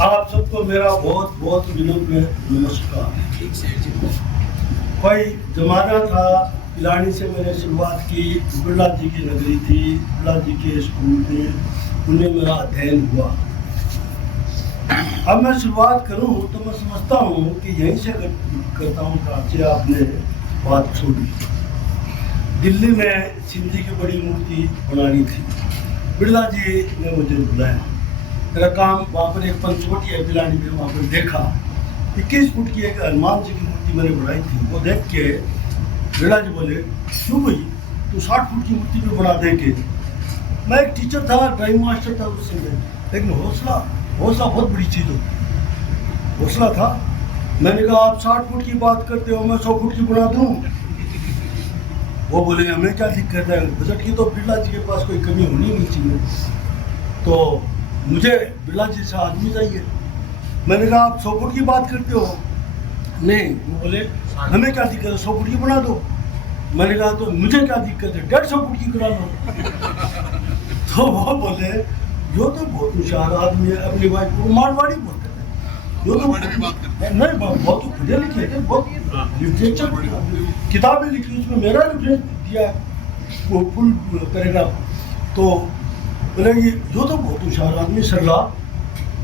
आप सबको मेरा बहुत बहुत विनम्र नमस्कार। कोई जमाना था, पिलानी से मैंने शुरुआत की। बिरला जी की नगरी थी, बिरला जी के स्कूल में उन्हें मेरा अध्ययन हुआ। अब मैं शुरुआत करूं तो मैं समझता हूं कि यहीं से करता हूं। प्राची आपने बात छोड़ी। दिल्ली में शिव जी की बड़ी मूर्ति बनानी थी। बिरला जी ने मुझे बुलाया। मेरा काम वहाँ पर एक पंचवटी है पिलानी में, वहाँ पर देखा 21 फुट की एक हनुमान जी की मूर्ति मैंने बनाई थी। वो देख के बिरला जी बोले, क्यों भाई तू 60 फुट की मूर्ति भी बना देंगे। मैं एक टीचर था, ड्राइंग मास्टर था उस समय, लेकिन हौसला बहुत बड़ी चीज़ होती। हौसला था। मैंने कहा आप 60 फुट की बात करते हो, मैं 100 फुट की बना दूँ। वो बोले हमें क्या दिक्कत है, बजट की तो बिरला जी के पास कोई कमी होनी नहीं चाहिए, तो मुझे बिरला जी से आदमी चाहिए। मैंने कहा आप 100 फुट की बात करते हो। नहीं, वो बोले हमें क्या दिक्कत है, 100 फुट की बना दो। मैंने कहा तो मुझे क्या दिक्कत है, 150 फुट की करा लो। तो वो बोले जो तो बहुत होशियार आदमी है, अपनी वाइफ को मारवाड़ी बोलते थे, जो तो नहीं बहुत पढ़े लिखे थे, बहुत लिटरेचर किताबें लिखी, उसमें मेरा रेफरेंस दिया वो फुल पैराग्राफ। तो बोले ये जो तो बहुत होशियार आदमी सरला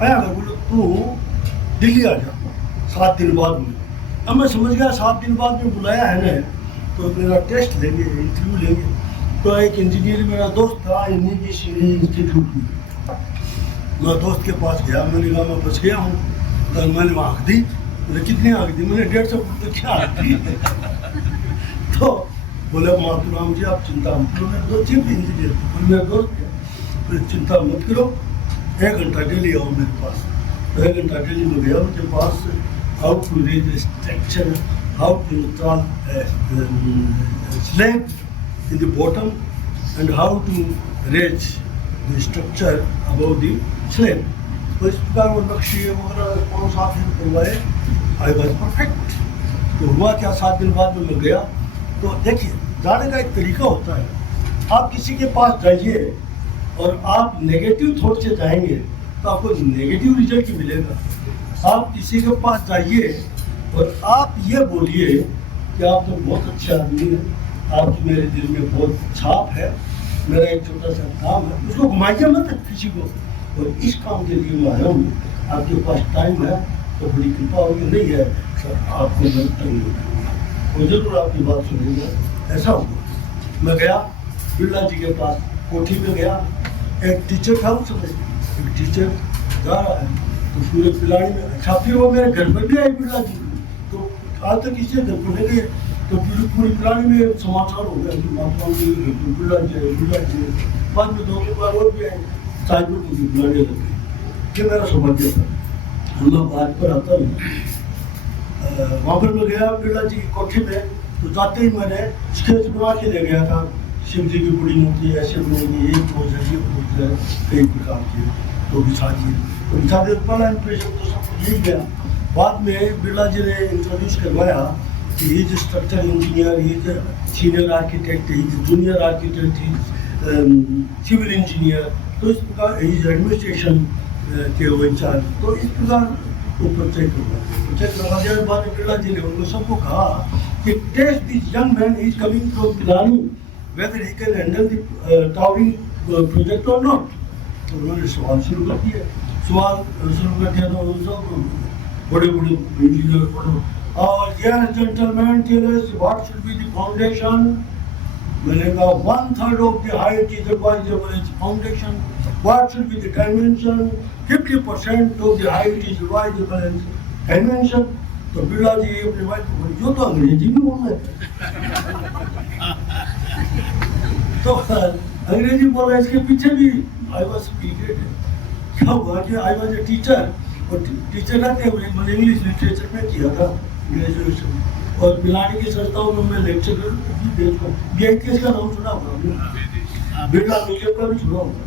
आया। बोले तू दिल्ली आ जा 7 दिन बाद में। अब मैं समझ गया 7 दिन बाद में बुलाया है ना, तो मेरा टेस्ट लेंगे, इंटरव्यू लेंगे। तो एक इंजीनियर मेरा दोस्त था इन्हीं की सीरी इंस्टीट्यूट में। मैं दोस्त के पास गया, मैंने कहा मैं बच गया हूँ। तो मैंने वहाँ आँख दी। बोले कितनी आँख दी? मैंने 150 फुट तक क्या आँख दी। तो बोले मातूराम जी आप चिंता मत करो, मेरे दो चीफ इंजीनियर थे, मेरे दोस्त थे। बोले चिंता मत करो, 1 घंटा डेली आओ मेरे पास। तो 1 घंटा डेली में गया उनके पास। How to read the structure, how to install slab in the bottom and how to raise the structure above the slab. तो इस प्रकार वो नक्शे वगैरह कौन साथ में करवाए। I was perfect. तो हुआ क्या, 7 दिन बाद में मैं गया। तो देखिए जाने का एक तरीका होता है। आप किसी के पास जाइए और आप नेगेटिव थॉट से जाएंगे तो आपको नेगेटिव रिजल्ट ही मिलेगा। आप किसी के पास जाइए और आप ये बोलिए कि आप तो बहुत अच्छे आदमी हैं, आपकी मेरे दिल में बहुत छाप है, मेरा एक छोटा सा काम है, उसको घुमाइए मत किसी को। और इस काम के लिए मैं आया हूँ, आपके पास टाइम है तो बड़ी कृपा होगी। नहीं है सर आपको मैं तंग नहीं, वो जरूर आपकी बात सुनेगा। ऐसा हुआ, मैं गया बिरला जी के पास, कोठी में गया। एक टीचर था उस समय, एक टीचर जा रहा है तो पूरे पिलानी में। अच्छा फिर वो मेरे घर पर भी आए बिरला जी, तो आज तक इसे घर पर ले गए। तो पूरी पिलानी में समाचार हो गया कि महात्मा जी बिरला जी। बाद में 2 बार और भी आए, साइबर को भी बुलाने लग गए। ये मेरा सौभाग्य था। मैं बात पर आता हूँ, वहाँ पर मैं गया बिरला जी की कोठी में। तो जाते ही मैंने स्केच बना के ले गया था, शिव जी की बड़ी मूर्ति ऐसे बनेगी, एक पोज है, ये पोज है, कई प्रकार की, तो बिछा दिए। तो बिछा दिए, पहला इंप्रेशन तो सब कुछ गया। बाद में बिरला जी ने इंट्रोड्यूस करवाया कि he is structure engineer, he is senior architect, he is junior architect, he civil engineer. तो इस प्रकार ही इज एडमिनिस्ट्रेशन के वो इंचार्ज। तो इस प्रकार वो परिचय करवाया। बाद में बिरला जी ने उनको सबको कहा कि test this young man is coming from Pilani whether he can handle the towering project or not. तो उन्होंने सवाल शुरू कर दिया। तो सब बड़े engineer yes gentlemen, tell us what should be the foundation. मैंने कहा 1/3 of the height is advisable as foundation. What should be the dimension? 50% of the height is advisable as dimension. तो बिरला जी अपने वाइफ को बोली, जो तो अंग्रेजी में बोल रहे थे। तो अंग्रेजी बोल रहे, इसके पीछे भी आई वॉज क्या हुआ कि आई वॉज ए टीचर, और टीचर रहते हुए मैंने इंग्लिश लिटरेचर में किया था ग्रेजुएशन, और पिलानी की संस्थाओं में मैं लेक्चर भी देता हूँ। BITS का नाम सुना होगा, बिरला म्यूजियम का भी सुना होगा।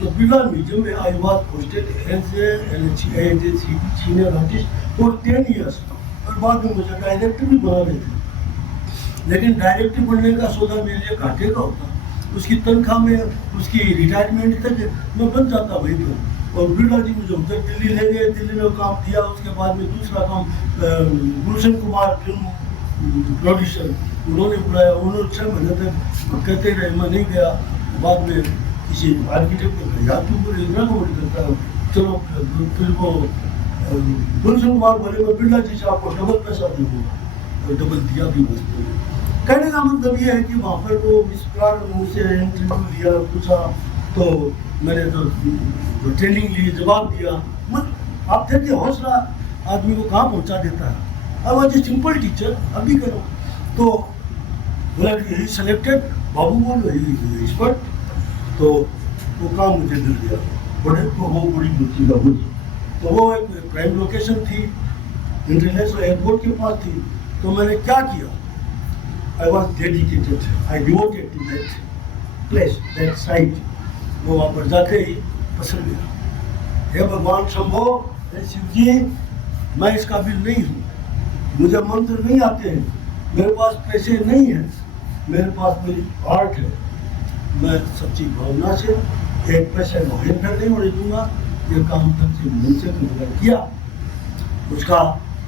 तो बिरला म्यूजियम में I was posted as a senior artist for 10 years, और बाद में मुझे डायरेक्टर भी बना रहे थे। लेकिन डायरेक्टर बनने का सौदा मेरे लिए घाटे का होता। उसकी तनख्वाह में उसकी रिटायरमेंट तक मैं बन जाता वहीं पर। और बिरला जी मुझे उधर दिल्ली ले गए, दिल्ली में काम दिया। उसके बाद में दूसरा काम गुलशन कुमार फिल्म प्रोड्यूसर, उन्होंने बुलाया, उन्होंने 6 महीने तक कहते रहे, मैं नहीं गया। बाद में किसी आर्किटेक्ट ने कहा तू बोले रिकमेंड करता है, चलो फिर वो गुलशन कुमार बोले मैं बिरला जी से आपको डबल पैसा दूंगा, और डबल दिया भी बचते। कहने का मतलब ये है कि वहाँ पर वो इस प्रकार मुझसे इंटरव्यू लिया, पूछा, तो मैंने तो ट्रेनिंग ली, जवाब दिया। मतलब आप थे कि हौसला आदमी को कहाँ पहुँचा देता है। अब आज सिंपल टीचर अभी करो तो बोला कि सेलेक्टेड, बाबू बोलो एक्सपर्ट, तो वो काम मुझे मिल गया। बड़े तो वो बड़ी मुश्किल का मुझे, तो वो एक प्राइम लोकेशन थी, इंटरनेशनल एयरपोर्ट के पास थी। तो मैंने क्या किया, I was dedicated, I devoted to that place, that site. वो वहाँ पर जाके ही पसंद गया। हे भगवान शंभो, हे शिव जी, मैं इस काबिल नहीं हूँ, मुझे मंत्र नहीं आते हैं, मेरे पास पैसे नहीं हैं, मेरे पास मेरी आर्ट है। मैं सच्ची भावना से एक पैसे मुहिम कर नहीं होने दूंगा, ये काम सच्चे मन से मैंने किया, उसका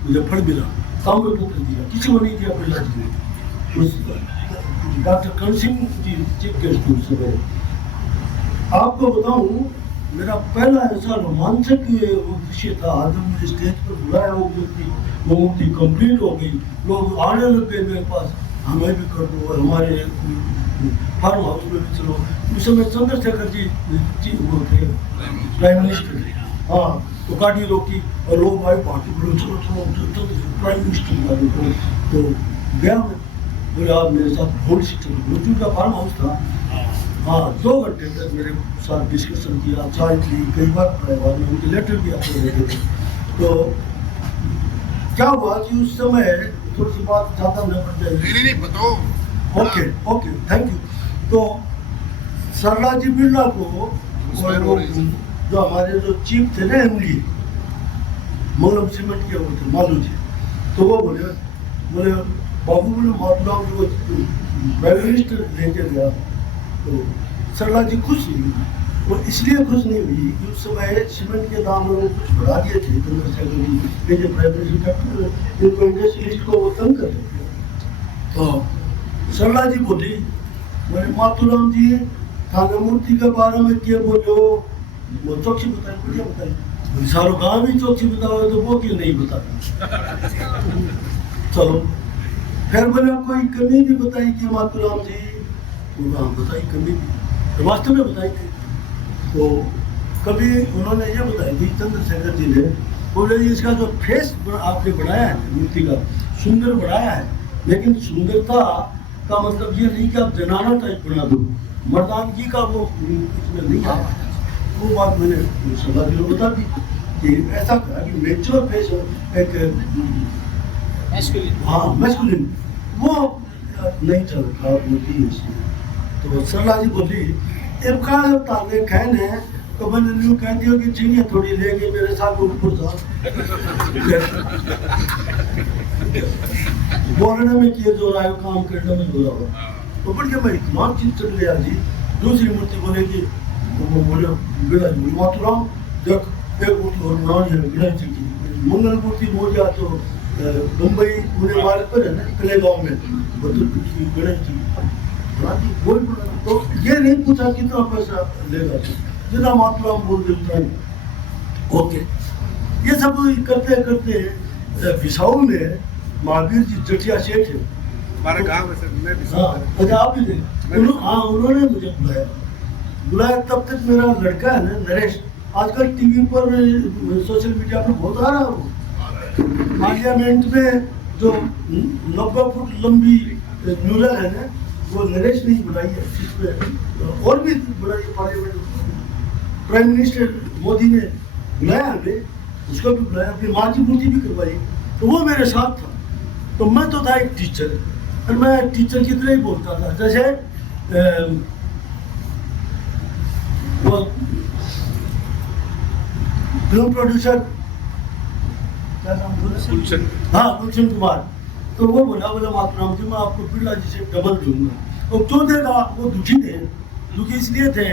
मुझे फल मिला। ताम्र पत्र दिया, किसी को नहीं दिया बिरला जी ने। उस डॉक्टर कर्ण सिंह जी चीफ गेस्ट उस समय। आपको बताऊं, मेरा पहला ऐसा रोमांचक विषय था, आज मुझे स्टेज पर बुलाया, वो मूर्ति कंप्लीट हो गई, लोग आने लग गए मेरे पास, हमें भी कर दो, हमारे फार्म हाउस में भी चलो। उस समय चंद्रशेखर जी वो थे प्राइम मिनिस्टर, हाँ, तो गाड़ी रोकी और लोग आए, पार्टी बोलो चलो चलो प्राइम मिनिस्टर। तो गया मैं, बोले आप मेरे साथ होल्ड सिस्टम का फार्म हाउस था, हाँ, 2 घंटे तक मेरे साथ डिस्कशन किया, चाय पी, कई बार बाद में उनके लेटर भी आते रहते थे। तो क्या हुआ कि उस समय थोड़ी सी बात ज़्यादा न पड़ जाए, नहीं बताओ। Okay okay, thank you. तो सरला जी बिरला को जो हमारे जो चीफ थे ना एमडी मंगलम सीमेंट के वो थे मालू जी, तो वो बोले बाबू बोले मातूराम जी को प्राइम मिनिस्टर लेके गया। तो सरला जी खुश हुई, वो इसलिए खुश नहीं हुई कि उस समय सीमेंट के दाम लोगों कुछ बढ़ा दिए थे, चंद्रशेखर जी जो प्राइम मिनिस्टर इनको इंडस्ट्रियलिस्ट को वो तंग कर रहे थे। तो सरला जी बोली, बोले मातूराम जी थाना मूर्ति के बारे में क्या बोलो, वो चौकसी बताई, बढ़िया बताई, सारो गाँव भी चौकसी बताओ तो वो क्यों नहीं बताता। चलो फिर बोले कोई कमी भी बताई कि मातूराम जी, तो बताई कमी भी, तो वास्तव में बताई थी। तो कभी उन्होंने ये बताई थी चंद्रशेखर जी ने, बोले इसका जो फेस आपने बनाया है मूर्ति का, सुंदर बनाया है, लेकिन सुंदरता का मतलब ये नहीं कि आप जनाना टाइप बना दो, मर्दानगी का वो इसमें नहीं आया। वो बात मैंने सभा जी को बता दी कि ऐसा कहा कि नेचुरल फेस एक हाँ मैस्कुलिन वो नहीं चल रहा होती है इसमें। तो सरला जी बोली एक काल ताले कहने तो मैंने न्यू कह दिया कि चीनी थोड़ी लेके मेरे साथ ऊपर जा बोलने में किए जो रहा है काम करने में बोला हुआ। तो बढ़िया मैं इतना चीज चल गया जी। दूसरी मूर्ति बोलेगी, वो बोले बिरला जी मातूराम देख एक मूर्ति और नानी है गणेश जी की, मंगल मूर्ति हो गया तो मुंबई पुणे मार्ग पर है ना कले गाँव में गणेश जी बना दी, बोल बोला। तो ये नहीं पूछा कितना पैसा लेगा, जितना मातूराम बोल देता है ओके। ये सब करते करते बिसाऊ में महावीर जी जटिया सेठ है हमारा गांव है सर। हाँ अच्छा आप भी थे। हाँ उन्होंने मुझे बुलाया। तब तक मेरा लड़का है ना नरेश, आजकल टीवी पर सोशल मीडिया पर बहुत आ रहा है। वो पार्लियामेंट में जो 90 फुट लंबी न्यूरल है ना, वो नरेश ने बुलाई है, जिसमें और भी बुलाई पार्लियामेंट। प्राइम मिनिस्टर मोदी ने बुलाया हमें, उसको भी बुलाया, अपनी माँ की मूर्ति भी करवाई। तो वो मेरे साथ था। तो मैं तो था एक टीचर, और मैं टीचर की तरह ही बोलता था। जैसे वो फिल्म प्रोड्यूसर क्या नाम बोला, हाँ गुलशन कुमार। तो वो बोला मातूराम जी मैं आपको बिरला जी से डबल दूंगा। और क्यों देगा, वो दुखी थे। दुखी इसलिए थे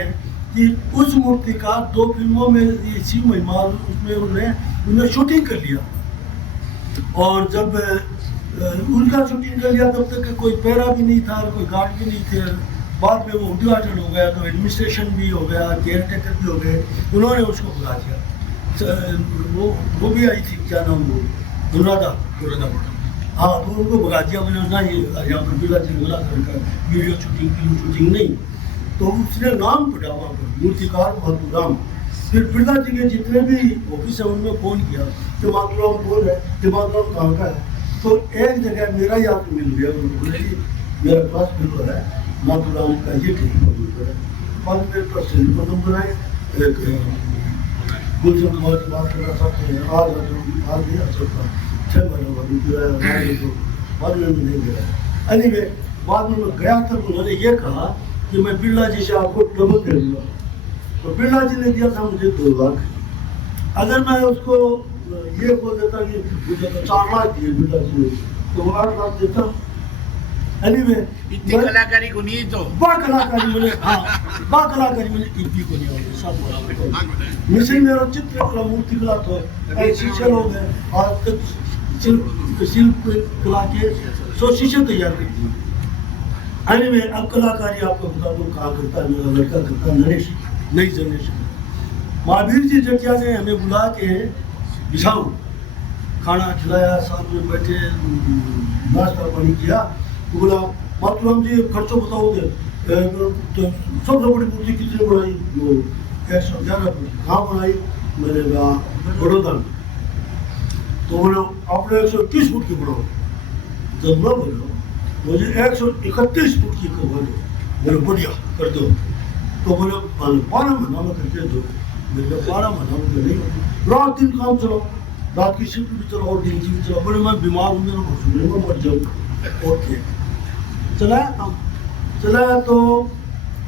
कि उस मूर्ति का 2 फिल्मों में इसी महिमा उसमें उन्होंने शूटिंग कर लिया। और जब उनका शूटिंग कर लिया तब तक कोई पैरा भी नहीं था, कोई गार्ड भी नहीं थे। बाद में वो उद्घाटन हो गया तो एडमिनिस्ट्रेशन भी हो गया, केयर टेकर भी हो गए, उन्होंने उसको बुला दिया। वो भी आई थी, क्या नाम वो, अनुराधा, हाँ, तो उनको भगा दिया। मैंने ना ये यहाँ पर बिरला जी ने बना कर वीडियो शूटिंग, फिल्म शूटिंग नहीं, तो उसने नाम पढ़ा वहाँ पर, मूर्तिकार मातूराम। फिर बिरला जी के जितने भी ऑफिस है उनमें फ़ोन किया कि मातूराम कौन है, कि मातूराम कहाँ का है। तो एक जगह मेरा ही आदमी मिल गया, उनको बोले कि मेरा पास बिल्कुल है, मातूराम का ये ठीक मौजूद है। बाद में मेरे पास टेलीफोन नंबर आए, एक गुलशन कुमार की बात करना चाहते हैं, आज भी अच्छा था, 6 महीने बाद में भी नहीं गया। एनीवे, बाद में मैं गया तब उन्होंने ये कहा कि मैं बिरला जी से आपको डबल दे दूँगा। तो बिरला जी ने दिया था मुझे 2 लाख। अगर मैं उसको ये बोल देता कि मुझे तो 4 लाख दिए बिरला जी ने, तो वो 8 लाख देता। एनीवे, इतनी कलाकारी को नहीं तो बा कलाकारी मैंने इतनी को नहीं होगी सब मिशन मेरा चित्रकला मूर्तिकला तो शीशे लोग हैं, आज तक शिल्प कला के 100 शीशे तैयार करती है। एनीवे, अब कलाकारी आपको बता दूँ कहाँ करता है, मेरा लड़का करता है, नरेश, नई जनरेशन। महावीर जी जटिया ने हमें बुला के बिछाऊ खाना खिलाया, साथ में बैठे नाश्ता पानी किया। बोला मातूराम जी खर्चो बताओगे, तो सबसे बड़ी मूर्ति कितनी बनाई? वो 111 कहाँ बनाई? मैंने कहा बड़ौदा। तो बोले आपने 130 फुट की बनाओ। जब मैं बोलो मुझे 131 फुट की करवा दो, बोले बढ़िया कर दो। तो बोले 12 महीना में करके दो। मेरे 12 महीना में नहीं होती, रात दिन काम चलाओ, रात की शिफ्ट भी चलाओ, दिन की भी चलाओ। बोले मैं बीमार हूँ, मेरा हॉस्पिटल में मर जाऊँ। ओके, चलाया तो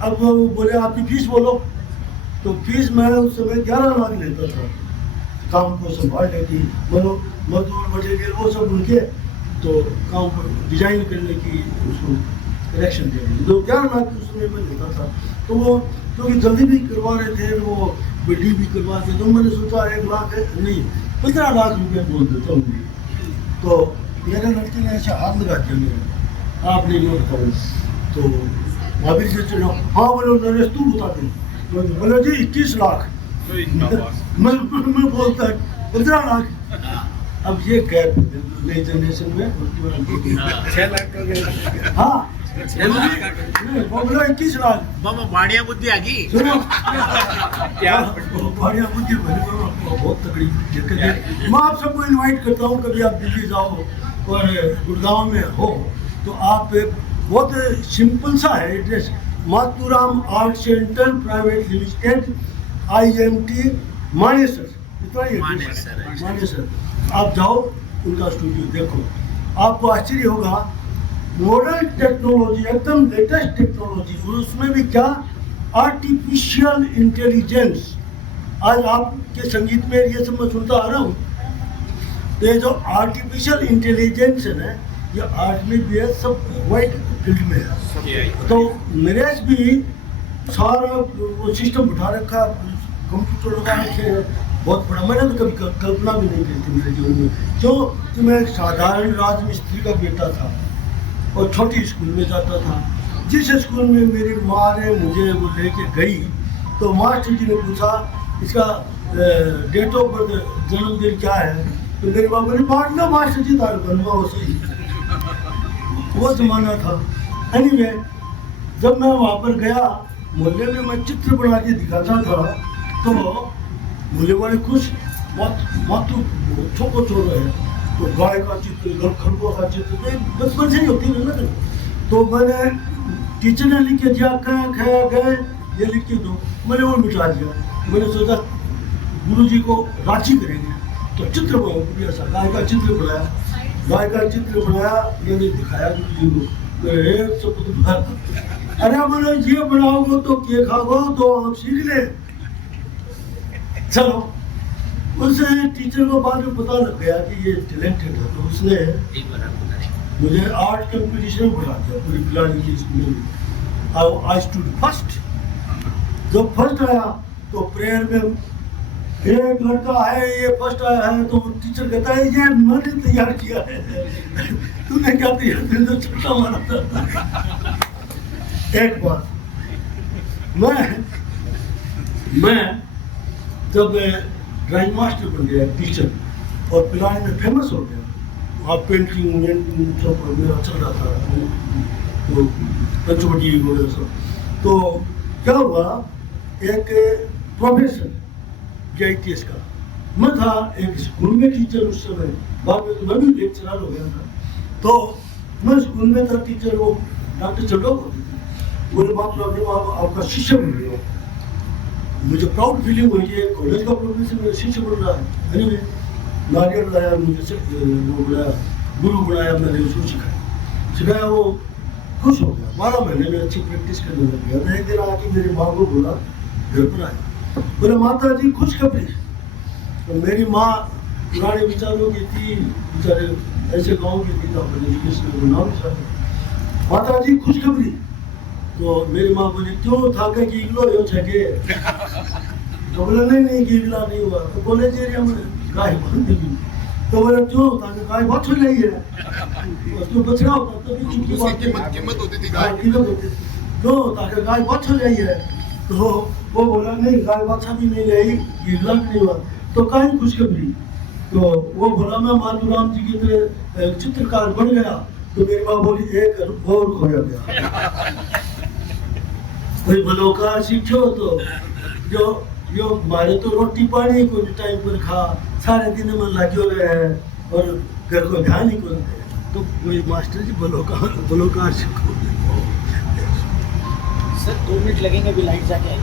अब बोले आपकी फीस बोलो। तो फीस मैं उस समय 11 लाख लेता था, काम को संभालने की, मजदूर मटेरियल वो सब उनके, तो काम को डिजाइन करने की, उसको करेक्शन देने की, तो 11 लाख उस समय मैं लेता था। तो वो क्योंकि जल्दी भी करवा रहे थे, वो बिल्डिंग भी करवा थे, तो मैंने सोचा 1 लाख नहीं 15 लाख रुपये बोल देता हूँ। तो मेरे लड़के ने ऐसे हाथ लगा दिया मेरे, आप नहीं बताऊँ। तो महावीर से चलो, हाँ बोलो नरेश तू बता दे। बोलो जी 21 लाख। मैं बोलता 15 लाख। अब ये गैप नई जनरेशन में 6 लाख का गया। हाँ, बोलो 21 लाख। बढ़िया बुद्धि आ गई। सुनो क्या बढ़िया बुद्धि, बहुत तगड़ी बुद्धि। मैं आप सबको इनवाइट करता हूँ, कभी आप दिल्ली जाओ और गुड़गांव में हो तो आप बहुत सिंपल सा है address, Maturam art centre private limited, IMT Manesar, इतना ही एड्रेस है मानेसर। आप जाओ उनका स्टूडियो देखो, आपको आश्चर्य होगा। मॉडर्न टेक्नोलॉजी, एकदम लेटेस्ट टेक्नोलॉजी, और उसमें भी क्या, आर्टिफिशियल इंटेलिजेंस। आज आपके संगीत में ये सब मैं सुनता आ रहा हूँ, तो ये जो आर्टिफिशियल इंटेलिजेंस है ना, ये आर्ट में भी है, सब वाइट फील्ड में है। तो नरेश भी सारा वो सिस्टम उठा रखा, कंप्यूटर लगा रखे, बहुत बड़ा। मैंने तो कभी कल्पना भी नहीं की थी मेरे जीवन में, क्यों कि मैं एक साधारण राजमिस्त्री का बेटा था और छोटी स्कूल में जाता था। जिस स्कूल में मेरी माँ ने मुझे वो लेके गई, तो मास्टर जी ने पूछा इसका डेट ऑफ बर्थ, जन्मदिन क्या है? तो मेरी माँ बोली बांट लो मास्टर जी, तार बनवा हो सही। वो जमाना था। एनीवे, जब मैं वहाँ पर गया, मोहल्ले में मैं चित्र बना के दिखाता था, तो मोहल्ले वाले खुश, मातू छोको छोड़ है, तो गाय का चित्र, खरगोश का चित्र, बचपन से ही होती है ना। तो मैंने टीचर ने लिख के दिया, खाया गए, ये लिख के दो, मैंने वो मिटा दिया। मैंने सोचा गुरुजी को रांची करेंगे, तो चित्र बनाओ, बढ़िया सा गाय का चित्र बनाया, मैंने दिखाया गुरुजी को। अरे मैंने ये बनाओगे तो क्या खाओ, तो आप सीख ले। चलो, उससे टीचर को बाद में पता लग गया कि ये टैलेंटेड है, तो उसने मुझे आर्ट कंपटीशन में बढ़ा दिया पूरी पिलानी की स्कूल में। आई स्टूड फर्स्ट जब फर्स्ट आया तो प्रेयर में एक लड़का है ये फर्स्ट आया है तो टीचर कहता है ये मैंने तैयार किया है तूने क्या तैयार किया तो छक्का मारा था। एक बार मैं जब ड्राइंग मास्टर बन गया टीचर और पिलानी में फेमस हो गया, वहाँ पेंटिंग सब मेरा चल रहा था तो पंचवटी वगैरह सब, तो क्या हुआ एक प्रोफेसर JITS का मैं था एक स्कूल में टीचर उस समय, बाद में मैं भी लेक्चरर हो गया था, तो मैं स्कूल में था टीचर, वो डॉक्टर चड्डो बोले बाप आपका शिष्य बन गया। मुझे प्राउड फीलिंग हुई कि कॉलेज का प्रोफेसर मेरा शिष्य बन रहा है। एनीवे नारियल लाया, मुझे वो बनाया, गुरु बनाया, मैंने उसको सिखाया, वो खुश हो गया। 12 महीने में अच्छी प्रैक्टिस करने लग गया। मैं एक दिन आके मेरी माँ को बोला, घर पर आया, बोले माता जी खुशखबरी। तो मेरी माँ पुराने विचारों की थी, बेचारे ऐसे गाँव की थी, तो अपने एजुकेशन को नाम चाहते, माता जी खुशखबरी। तो मेरी माँ बोली क्यों थाके गीगलो हो छके, तो बोले नहीं गीगला नहीं हुआ। तो कॉलेज एरिया में गाय बांध दी, तो बोले क्यों थाके गाय बहुत हो रही है, उसको बचना होता तभी चुकी बात कीमत होती थी, गाय कीमत होती थी, क्यों थाके गाय बहुत हो रही है। तो वो बोला नहीं गाय बाछा भी नहीं रही, गीगला भी नहीं हुआ, तो कहीं खुशखबरी। तो वो बोला मैं माधुराम जी की तरह चित्रकार बन गया। तो मेरी माँ बोली एक और खोया गया। कोई बलोकार सीखो तो जो मारे तो रोटी पानी को टाइम पर खा, सारे दिन में लगे रहे और घर को ध्यान ही कर दे, तो कोई मास्टर जी बलोकार सीखो। सर 2 मिनट लगेंगे, अभी लाइट जाके आई।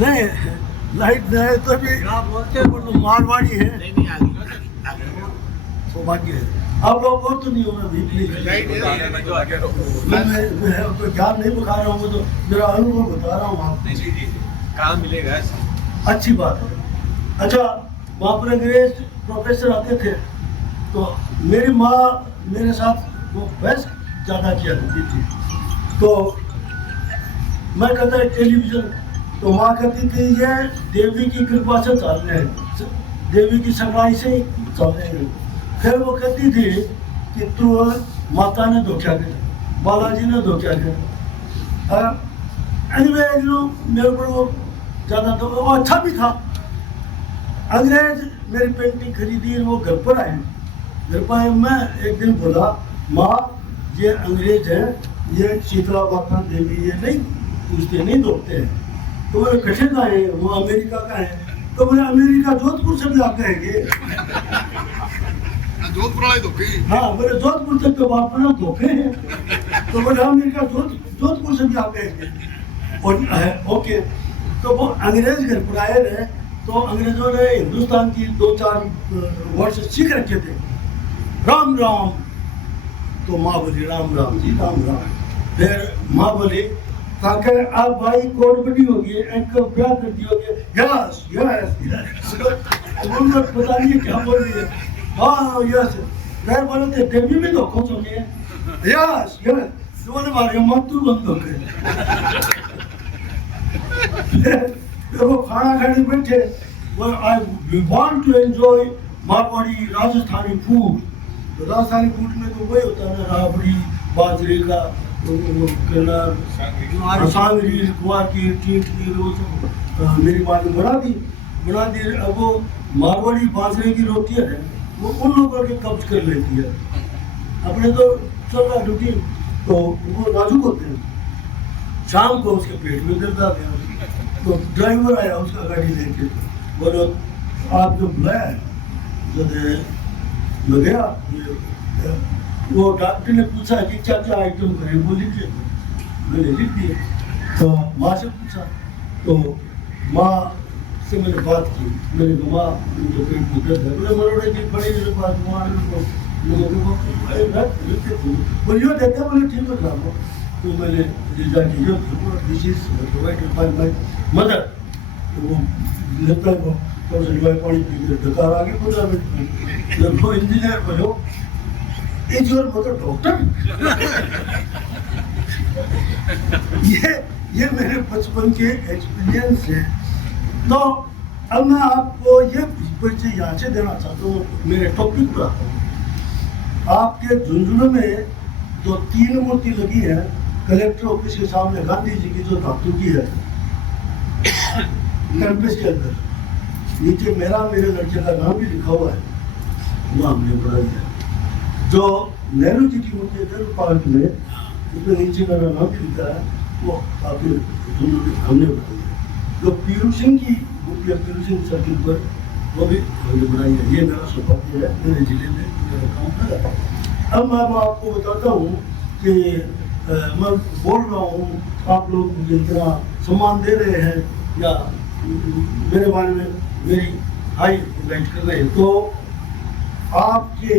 नहीं लाइट नहीं तो भी आप बोलते हैं मारवाड़ी है, नहीं आगे सौभाग्य है। आप लोग और तो नहीं होना भी प्लीज, मैं आपको ज्ञान नहीं बता रहा हूँ, तो मेरा अनुभव बता रहा हूँ आपको। कहाँ मिलेगा? अच्छी बात है। अच्छा वहाँ पर अंग्रेज प्रोफेसर आते थे, तो मेरी माँ मेरे साथ वो बहस ज़्यादा किया करती थी, तो मैं कहता है टेलीविज़न, तो माँ कहती थी ये देवी की कृपा से चल रहे हैं, देवी की सगाई से चल रहे हैं। फिर वो कहती थी कि तू माता ने धोखा कर, बालाजी ने धोखा कर। एनीवे मेरे ऊपर वो ज़्यादा तो वो अच्छा भी था। अंग्रेज मेरी पेंटिंग खरीदी, वो घर पर आए, मैं एक दिन बोला माँ ये अंग्रेज है, ये शीतला माता देवी ये नहीं पूछते, नहीं धोखते हैं। तो बोले कठे का है, वो अमेरिका का है। तो बोले अमेरिका जोधपुर से भी आप कहेंगे, जोधपुर वाले धोखे। हाँ बोले जोधपुर से तो बाप ना धोखे हैं। तो बोले अमेरिका जोधपुर से भी आप कहेंगे, और ओके। तो वो अंग्रेज घर पर आए रहे, तो अंग्रेजों ने हिंदुस्तान की 2-4 वर्ड सीख रखे थे, राम राम। तो माँ बोली राम राम जी राम राम। फिर माँ बोली काके आप भाई कोड बड़ी होगी, इनको ब्याह कर दी होगी, यस यस यस। उन्होंने पता नहीं क्या बोल रही है, हाँ यस। फिर बोले थे देवी में धोखो चुके हैं, यस यस। तो बोले मारे मातू बंद हो गए। फिर वो खाना खाने बैठे, बोले I want to enjoy Marwari Rajasthani food. तो राजस्थानी फूड में तो वही होता है ना, राबड़ी बाजरे का, सांगरी कुआर की टीट की, वो सब मेरी माँ ने बना दी। अब वो मारवाड़ी बाजरे की रोटी है वो उन लोगों के कब्ज कर लेती है, अपने तो चल रहा ड्यूटी, तो वो नाजुक होते हैं। शाम को उसके पेट में दर्द आ गया, तो ड्राइवर आया उसका गाड़ी लेके, बोलो आप जो बुलाया है, मैं गया। वो डॉक्टर ने पूछा कि क्या क्या आइटम करें, वो लिखिए, मैंने लिख दिए। तो माँ से पूछा, तो माँ से मैंने बात की, मैंने कहा माँ मुझे पेट में दर्द है, बोले मरोड़े की बड़ी बात माँ बोलिए देते हैं, बोले ठीक है। तो मैंने this is provided by my mother. तो वो लेता है, वो तो पानी पी के डकार आगे 15 मिनट में। जब वो इंजीनियर बोलो इज योर मदर डॉक्टर? ये मेरे बचपन के एक्सपीरियंस है। तो अब मैं आपको ये परिचय यहाँ से देना चाहता हूँ, मेरे टॉपिक पर आता हूँ। आपके झुंझुनू में जो 3 मूर्ति लगी है कलेक्टर ऑफिस के सामने, गांधी जी की जो धातु की है कैंपस के अंदर, नीचे मेरे लड़के का नाम भी लिखा हुआ है, वो हमने बनाई है। जो नेहरू जी की मूर्ति है नेहरू पार्क में, उसमें नीचे मेरा नाम भी लिखा है, वो आपने हमने बनाई है। जो पीरू सिंह की मूर्ति है, पीरू सिंह सर्किल पर, वो भी हमने बनाई है। ये मेरा सौभाग्य है, मेरे जिले में मेरा काम कर रहा है। अब मैं आपको बताता हूँ कि मैं बोल रहा हूँ, आप लोग मुझे इतना सम्मान दे रहे हैं या मेरे बारे में मेरी हाई लाइट कर रहे हैं, तो आपके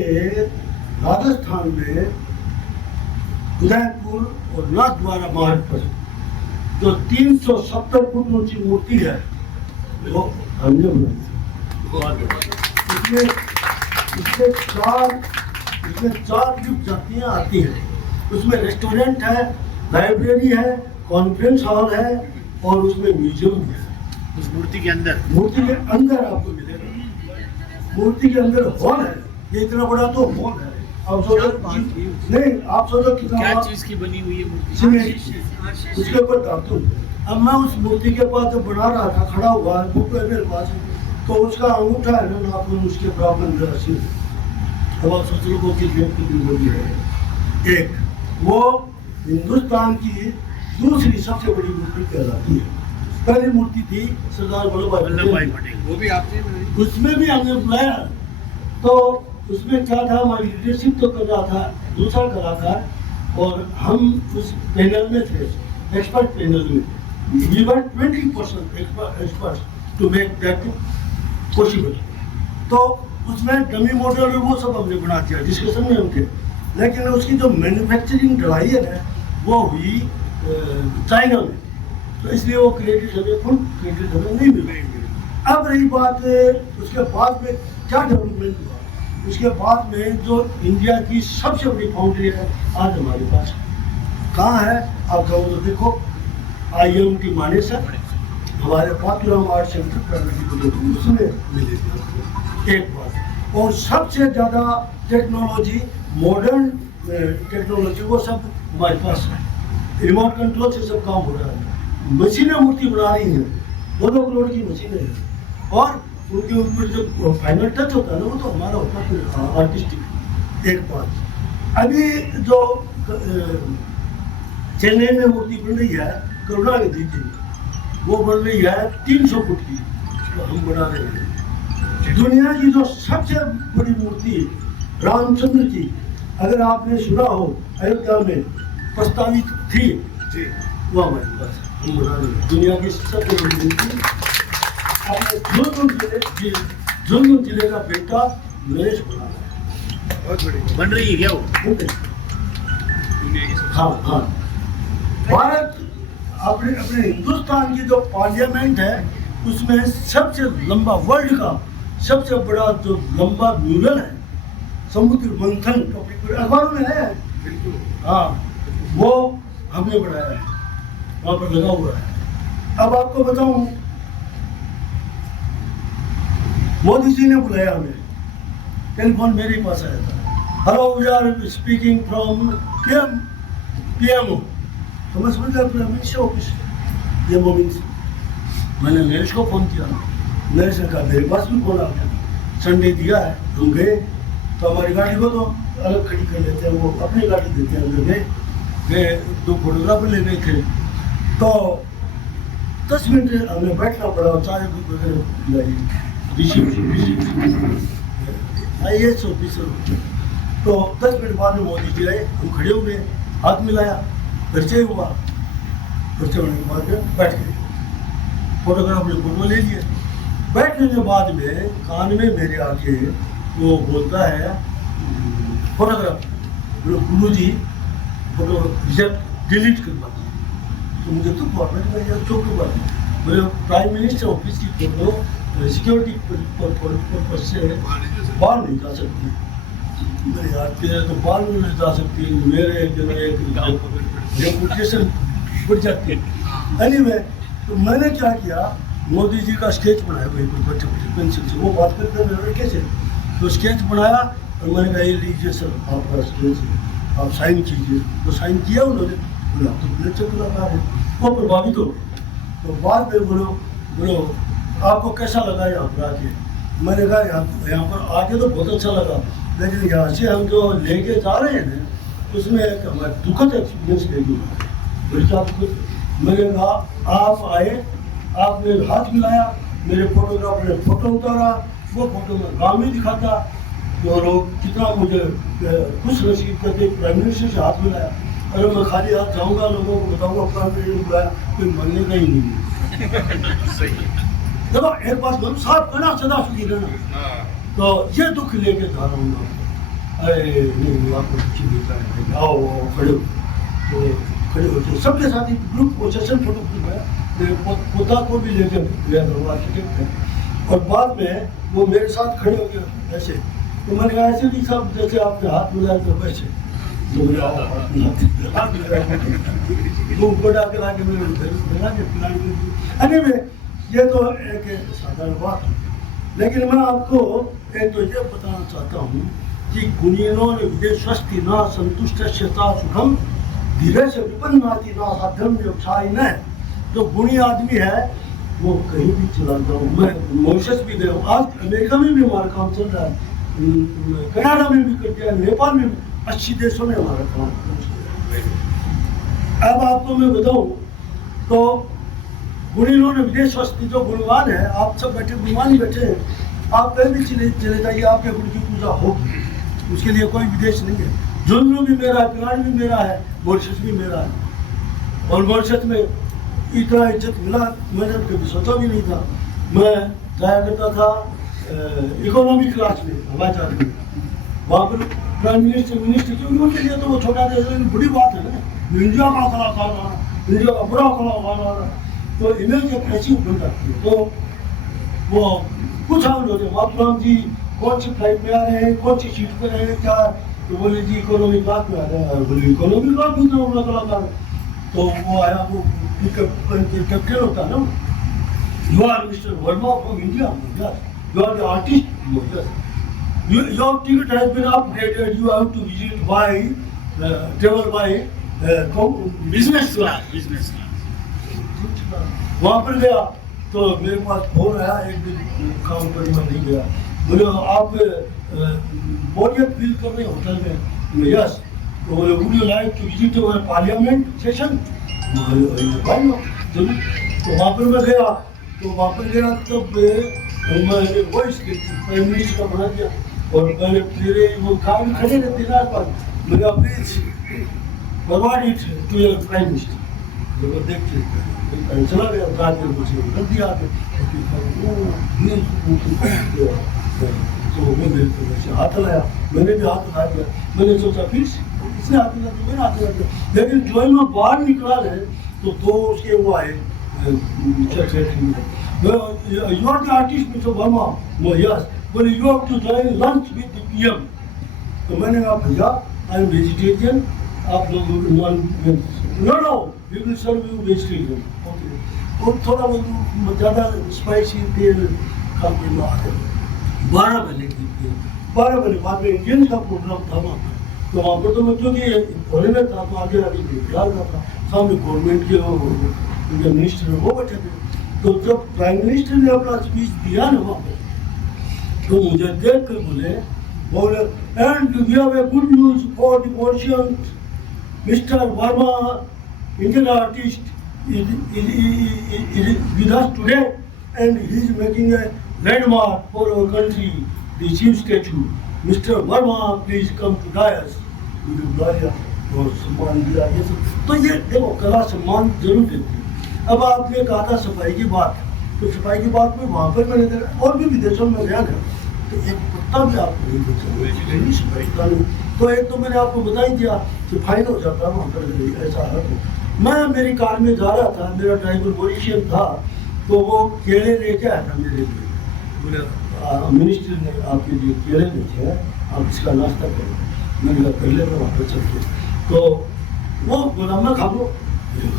राजस्थान में उदयपुर और नाथद्वारा मार्ग पर जो 370 फुट ऊंची मूर्ति है, वो हमने बनाई है। इसमें चार लिफ्ट जातियाँ आती हैं। उसमें रेस्टोरेंट है, लाइब्रेरी है, कॉन्फ्रेंस हॉल है और उसमें म्यूजियम भी है। उस मूर्ति के अंदर आपको मिलेगा। मूर्ति के अंदर हॉल है, ये इतना बड़ा तो हॉल है। आप सोचो नहीं, आप सोचो कितना क्या चीज की बनी हुई है मूर्ति? सीमेंट, उसके ऊपर धातु। अब मैं उस मूर्ति के पास जब बना रहा था, खड़ा हुआ है बुक है मेरे पास, तो उसका अंगूठा है ना नाखून उसके बराबर रस्सी। अब आप सोच लो कि कितनी बड़ी है। एक वो हिंदुस्तान की दूसरी सबसे बड़ी मूर्ति कहलाती है। पहली मूर्ति थी सरदार वल्लभ भाई पटेल, वो भी आपने बनाई? उसमें भी हमने बुलाया। तो उसमें क्या था, हमारी लीडरशिप तो कर रहा था दूसरा कलाकार, और हम उस पैनल में थे, एक्सपर्ट पैनल में। We were 20% experts to make that possible. तो उसमें डमी मॉडल और वो सब हमने बना दिया, डिस्कशन में हम थे। लेकिन उसकी जो मैन्युफैक्चरिंग ड्राइयर है वो हुई चाइना में, तो इसलिए वो क्रेडिट हमें नहीं मिल रही। अब रही बात उसके बाद में क्या डेवलपमेंट हुआ, उसके बाद में जो इंडिया की सबसे बड़ी फाउंड्री है आज हमारे पास कहाँ है, आप जाओ तो देखो IIMT मानेसर, हमारे पातुराम आर्ट सेंटर उसमें मिलेगी एक बात। और सबसे ज़्यादा टेक्नोलॉजी, मॉडर्न टेक्नोलॉजी वो सब हमारे पास है। रिमोट कंट्रोल से सब काम हो रहा है। मशीनें मूर्ति बना रही हैं, 2-2 करोड़ की मशीनें हैं, और उनके ऊपर जो फाइनल टच होता है ना वो तो हमारा होता है आर्टिस्टिक। एक बात अभी जो चेन्नई में मूर्ति बन रही है करुणानिधि की, वो बन रही है 300 फुट की, तो हम बना रहे हैं। दुनिया की जो सबसे बड़ी मूर्ति रामचंद्र की, अगर आपने सुना हो अयोध्या में प्रस्तावित थी, वो हमारे पास हम बना रहे हैं। दुनिया की सबसे बड़ी मूर्ति अपने झुंझुनू जिले का बेटा नरेश बना रहा है। बहुत बड़ी बन रही है क्या वो? हाँ, भारत अपने हिंदुस्तान की जो पार्लियामेंट है उसमें सबसे लंबा, वर्ल्ड का सबसे बड़ा जो लंबा म्यूरल है, समुद्र मंथन टॉपिक पर अखबारों में है। हाँ, वो हमने बनाया है, वहाँ पर लगा हुआ है। अब आपको बताऊं, मोदी जी ने बुलाया हमें, टेलीफोन मेरे पास आया था। Hello, we are speaking from PMO, तो मैं समझ गया prime minister office, PMO means. मैंने नरेश को फ़ोन किया, नरेश ने कहा मेरे पास भी फ़ोन आ गया, संडे दिया है, हम गए। तो हमारी गाड़ी को तो अलग खड़ी कर लेते हैं, वो अपनी गाड़ी देते हैं, अंदर गए 2 फोटोग्राफर ले गए थे। तो 10 मिनट हमें बैठना पड़ा, चाय वगैरह पिलाई, IAS ऑफिसर। तो 10 मिनट बाद में मोदी जी आए, हम खड़े हो गए, हाथ मिलाया, परिचय हुआ, परिचय होने के बाद में बैठ गए, फोटोग्राफ ने फोटो ले लिए। बैठने के बाद में कान में मेरे आके वो बोलता है फोटोग्राफ, गुरु जी फोटो रिजेक्ट डिलीट करवा दिए। तो मुझे तो गवर्नमेंट में यार चौक के बाद मेरे प्राइम मिनिस्टर ऑफिस की फोटो सिक्योरिटी पर्पज से बाहर नहीं जा सकती। मेरे यार तेरे तो बाहर नहीं जा सकती, मेरे एक रेपुटेशन बढ़ जाती है। एनीवे, तो मैंने क्या किया, मोदी जी का स्केच बनाया वही पर बच्चे बच्चे पेंसिल से, वो बात करते हैं लड़के से, तो स्केच बनाया और मैंने कहा ये लीजिए सर आपका स्केच है, आप साइन कीजिए। तो साइन किया उन्होंने, बोला आप तो बड़े अच्छे कलाकार हैं, वो प्रभावित हो गए। तो बाद में बोलो आपको कैसा लगा यहाँ पर आके? मैंने कहा यहाँ पर आके तो बहुत अच्छा लगा, लेकिन यहाँ से हम जो लेके जा रहे हैं ना, उसमें एक हमारा दुखद एक्सपीरियंस लेके हुआ। मैंने कहा आप आए, आपने हाथ मिलाया, मेरे फोटोग्राफर ने फोटो उतारा, वो फोटो में गाँव में दिखाता, तो लोग कितना मुझे खुश नसीब करके प्राइम मिनिस्टर से हाथ मिलाया। अरे मैं खाली हाथ जाऊँगा, लोगों को बताऊँगा प्राइम मिनिस्टर बुलाया, कोई मानने का ही नहीं है। सही। देखो एक बात बोलूं, साफ करना सदा सुखी रहना, तो ये दुख लेके जा रहा हूँ मैं। अरे नहीं आपको कुछ नहीं करना, आओ खड़े हो, तो खड़े होते सबके साथ एक ग्रुप प्रोसेशन फोटो ग्रुप है, मेरे पोता को भी लेकर गया था, वो आर्किटेक्ट है, और बाद में वो मेरे साथ खड़े हो गए ऐसे। तो मैंने कहा ऐसे नहीं सब जैसे आपने हाथ मिलाया तो वैसे, तो बोले आओ हाथ मिलाया, वो ऊपर डाके ला के मेरे मिला के पिलाने। अरे में ये तो एक साधारण बात है, लेकिन मैं आपको एक तो ये बताना चाहता हूँ कि गुणीनो विदेशस्ति न संतुष्टस्यता सुखम धीरे से विपन्नाति न साध्यम व्यवसाय न। जो गुणी आदमी है वो कहीं भी चला जाऊँ, मैं मॉरिशस भी गया हूँ, आज अमेरिका में भी हमारा काम चल रहा है, कनाडा में भी कर दिया, नेपाल में भी, 80 देशों में हमारा काम। अब आपको मैं बताऊँ तो गुणीनो ने विदेश वस्ती जो गुणवान है, आप सब बैठे गुणवान ही बैठे हैं, आप कहीं भी चले जाइए, आपके गुण की पूजा होगी, उसके लिए कोई विदेश नहीं है। जुल्लू भी मेरा है, कनाडा भी मेरा है, मॉरिशस भी मेरा है, और मॉरिशस में इतना इज्जत मिला मैंने कभी सोचा भी नहीं था। मैं जाया करता था इकोनॉमी क्लास में, हवाई जहाज में, वहाँ पर प्राइम मिनिस्टर क्योंकि उनके लिए तो वो छोटा देश है, बड़ी बात है ना, इंडिया का कलाकार आना, इंडिया का बुरा कलाकार आना, तो इमेज एक ऐसी बन जाती है। तो वो पूछा उन्होंने मातूराम जी कौन सी फ्लाइट में आ रहे हैं, कौन सी सीट पर रहे हैं, क्या, तो बोले जी इकोनॉमी क्लास में आ रहे हैं। बोले इकोनॉमी क्लास में इतना बड़ा कलाकार, तो वो आया, वो कैप्टन होता है ना, you are mister Verma from India, you are the artist, your ticket has been upgraded, you have to visit by travel by business class. वहाँ पर गया तो मेरे पास फोन आया, एक दिन काम पर मैं नहीं गया, बोले आप बोरियत फील कर रहे होटल में? यस। तो बोले would you like to visit our parliament session? भाई जरूर। तो वहाँ पर मैं गया, तो वहाँ पर गया तब मैंने वॉइस प्राइम मिनिस्टर का बना दिया, और मैंने मेरे वो काम खड़े रहते ना पर मेरा please forward it to your prime minister. तो देखते चला गया, रात में मुझे कर दिया, तो मैं मेरे को वैसे हाथ लाया, मैंने भी हाथ ला दिया, मैंने सोचा फिर इसने हाथ लगा दिया, मैंने हाथ लगा दिया, लेकिन जो मैं बाहर निकला है तो दो उसके वो आए secretary, you are the artist mister Verma, yes, बोले you have to join lunch with the PM. तो मैंने कहा भैया आई एम वेजिटेरियन, आप लोग non veg, no we will serve you vegetarian. Okay, और थोड़ा बहुत ज़्यादा स्पाइसी तेल का भी आ गया। 12 बजे की 12 बजे बाद में इंडियन का प्रोग्राम था वहाँ पर, तो वहाँ पर तो मैं क्योंकि फॉरेनर था तो आगे आगे बिहार का था, सामने गवर्नमेंट के इंडियन मिनिस्टर वो बैठे थे। तो जब प्राइम मिनिस्टर ने अपना स्पीच दिया ना वहाँ पर, तो मुझे देख कर बोले and we have a good news for the Persians, mister Verma Indian artist is with us today and he is making a landmark for our country, the chief statue. Mr. Verma, please come to dais. मुझे बुलाया और सम्मान दिया, ये सब। तो ये देखो कला सम्मान जरूर देती है। अब आपने कहा था सफाई की बात, तो सफाई की बात में वहाँ पर मैंने देखा और भी विदेशों में गया था, तो एक पत्ता भी आपको नहीं बचा। तो एक तो मैंने आपको बता ही दिया कि फाइन हो जाता वहाँ पर, ऐसा है। मैं मेरी कार में जा रहा था, मेरा ड्राइवर मॉरिशियन था, तो वो केले लेके आया था मेरे लिए, बोले मिनिस्टर ने आपके लिए केले लेके हैं, आप इसका नाश्ता करें। मैंने कहा कर ले, मैं वहाँ पर चल के, तो वो बोला मैं खा लो,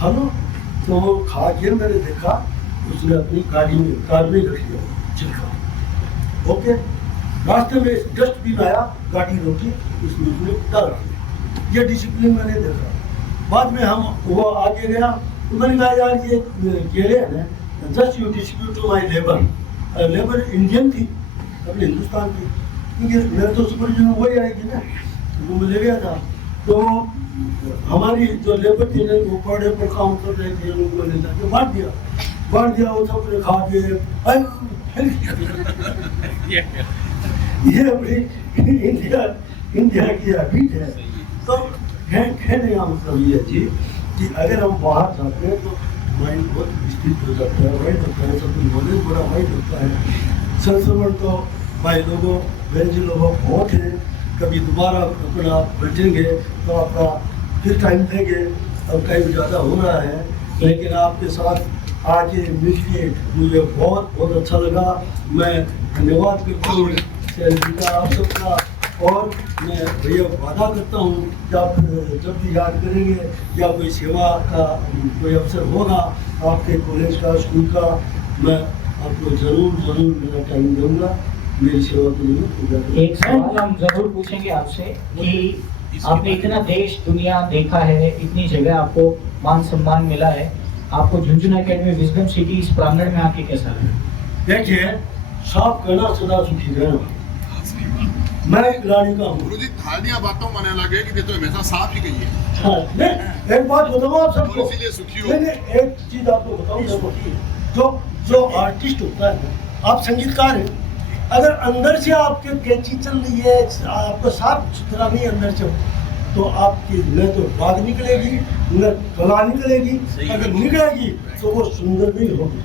खा लो। तो वो खा के मैंने देखा उसने अपनी गाड़ी में कार में रख लिया छिलका। ओके, रास्ते में डस्टबिन आया, गाड़ी रोकी, उसमें उसने डाल दिया। ये डिसिप्लिन मैंने देखा। बाद में हम वो आगे गया तो मैंने कहा यार ये केले है ना, just you distribute to my labour. Labour Indian थी, अपने हिंदुस्तान की, क्योंकि मेरे तो सुपरविजन वही आएगी ना, तो वो ले गया था। तो हमारी जो लेबर थी ना, वो पर डे पर काम कर रहे थे, उनको ले जाके बांट दिया। वो सब ने खा के ये अपनी इंडिया की हैबिट है। तो कहने का मतलब ये जी कि अगर हम बाहर जाते हैं तो माइंड बहुत विस्तृत हो जाता है, वाइड होता है, सब कुछ नॉलेज बड़ा वाइड होता है। संक्रमण तो भाई लोगों वेंजी लोगों बहुत है, कभी दोबारा अपना बैठेंगे तो आपका फिर टाइम देंगे। अब टाइम ज़्यादा हो रहा है, लेकिन आपके साथ आके मिल के मुझे बहुत बहुत अच्छा लगा। मैं धन्यवाद करता हूँ आप सबका, और मैं भैया वादा करता हूँ कि आप जब भी याद करेंगे या कोई सेवा का कोई अवसर होगा आपके कॉलेज का, स्कूल का, मैं आपको ज़रूर मेरा टाइम दूँगा मेरी सेवा के लिए। एक सवाल हम जरूर पूछेंगे आपसे कि आपने इतना देश दुनिया देखा है, इतनी जगह आपको मान सम्मान मिला है, आपको झुंझुनू एकेडमी विजडम सिटी इस प्रांगण में आके कैसा लगा? देखिए, साफ कहना सदा सुखी रहना। मैं रानी का हूँ। गुरुजी थालियां बातों माने लगे कि ये तो हमेशा साफ ही गई है। हाँ, नहीं, एक बात बताऊँ आप सबको, और इसीलिए सुखी हो। नहीं, एक चीज आपको बताऊँ देखो, जो आर्टिस्ट होता है, आप संगीतकार हैं, अगर अंदर से आपके कैंची चल रही है, आपको साफ सुथरा नहीं अंदर से, तो आपकी न तो राग निकलेगी न कला निकलेगी। अगर निकलेगी तो वो सुंदर नहीं होगी।